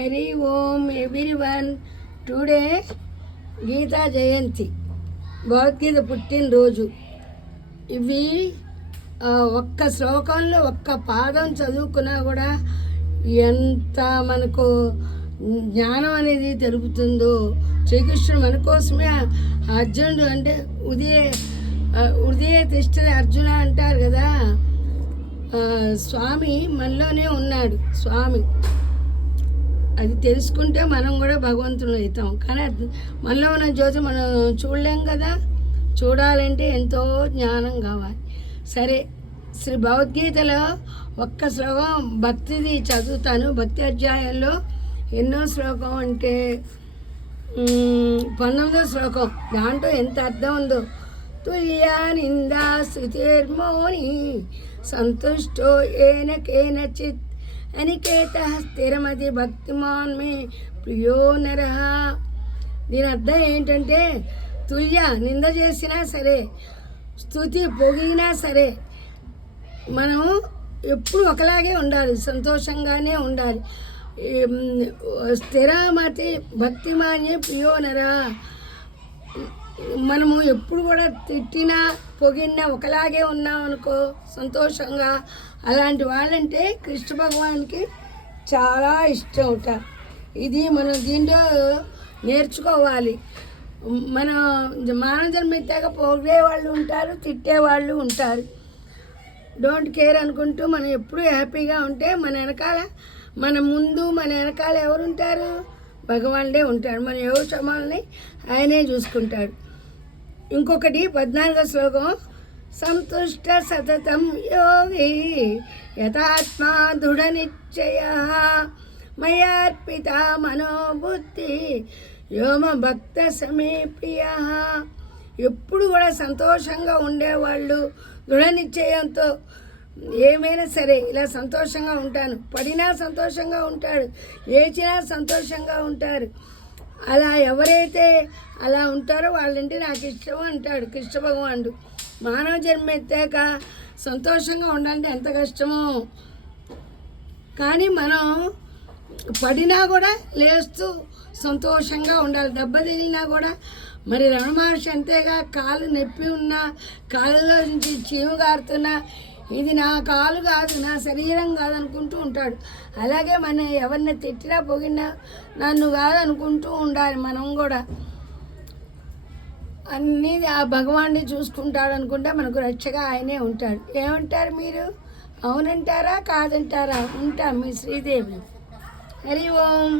హరి ఓం everyone. Today Gita జయంతి, భగవద్గీత పుట్టినరోజు. ఇవి ఒక్క శ్లోకంలో ఒక్క పాదం చదువుకున్నా కూడా ఎంత మనకు జ్ఞానం అనేది తెలుపుతుందో. శ్రీకృష్ణుడు మన కోసమే అర్జునుడు అంటే ఉదయ తిష్టది అర్జున అంటారు కదా. స్వామి మనలోనే ఉన్నాడు. స్వామి అది తెలుసుకుంటే మనం కూడా భగవంతుడు అవుతాం. కానీ మనలో ఉన్న జ్యోతి మనం చూడలేం కదా. చూడాలంటే ఎంతో జ్ఞానం కావాలి. సరే, శ్రీ భగవద్గీతలో ఒక్క శ్లోకం భక్తిది చదువుతాను. భక్తి అధ్యాయంలో ఎన్నో శ్లోకం అంటే 19వ శ్లోకం. దాంట్లో ఎంత అర్థం ఉందో. తుల్యా నిందా స్తుతిర్మౌని సంతుష్టో ఏన కేనచిత్ అనికేత స్థిరమతి భక్తిమాన్ మే ప్రియో నర. దీని అర్థం ఏంటంటే, తుల్య నింద చేసినా సరే, స్తుతి పొగినా సరే, మనం ఎప్పుడు ఒకలాగే ఉండాలి, సంతోషంగానే ఉండాలి. స్థిరమతి భక్తిమాన్యే ప్రియో నర. మనము ఎప్పుడు కూడా తిట్టినా పొగిడినా ఒకలాగే ఉన్నాం అనుకో, సంతోషంగా. అలాంటి వాళ్ళంటే కృష్ణ భగవాన్కి చాలా ఇష్టం ఉంటారు. ఇది మనం దీంట్లో నేర్చుకోవాలి. మన మానవ జన్మ ఎత్తాక పొగిడే వాళ్ళు ఉంటారు, తిట్టే వాళ్ళు ఉంటారు. డోంట్ కేర్ అనుకుంటూ మనం ఎప్పుడూ హ్యాపీగా ఉంటే మన ముందు మన వెనకాల ఎవరు ఉంటారు? భగవానుడే ఉంటాడు. మన ఎవరు శ్రమల్ని ఆయనే చూసుకుంటాడు. ఇంకొకటి 14వ శ్లోకం. సంతుష్ట సతతం యోగి యథాత్మా దృఢ నిశ్చయ మయార్పిత మనోబుద్ధి యోమ భక్త సమే ప్రియ. ఎప్పుడు కూడా సంతోషంగా ఉండేవాళ్ళు, దృఢ నిశ్చయంతో ఏమైనా సరే ఇలా సంతోషంగా ఉంటాను, పడినా సంతోషంగా ఉంటాడు, ఏచినా సంతోషంగా ఉంటారు. అలా ఎవరైతే అలా ఉంటారో వాళ్ళంటే నాకు ఇష్టం అంటాడు కృష్ణ భగవానుడు. మానవ జన్మ ఎత్తాక సంతోషంగా ఉండాలంటే ఎంత కష్టమో. కానీ మనం పడినా కూడా లేస్తూ సంతోషంగా ఉండాలి. దెబ్బ తగిలినా కూడా మరి రమణ మహర్షి అంతేగా, కాలు నొప్పి ఉన్నా, కాలులో నుంచి చీము గారుతున్నా ఇది నా కాలు కాదు, నా శరీరం కాదనుకుంటూ ఉంటాడు. అలాగే మనం ఎవరిని తిట్టినా పొగినా నన్ను కాదనుకుంటూ ఉండాలి. మనం కూడా అన్నీ ఆ భగవాన్ని చూసుకుంటాడు అనుకుంటే మనకు రక్షగా ఆయనే ఉంటాడు. ఏమంటారు మీరు? అవునంటారా కాదంటారా? ఉంటాం మీ శ్రీదేవి. హరి ఓం.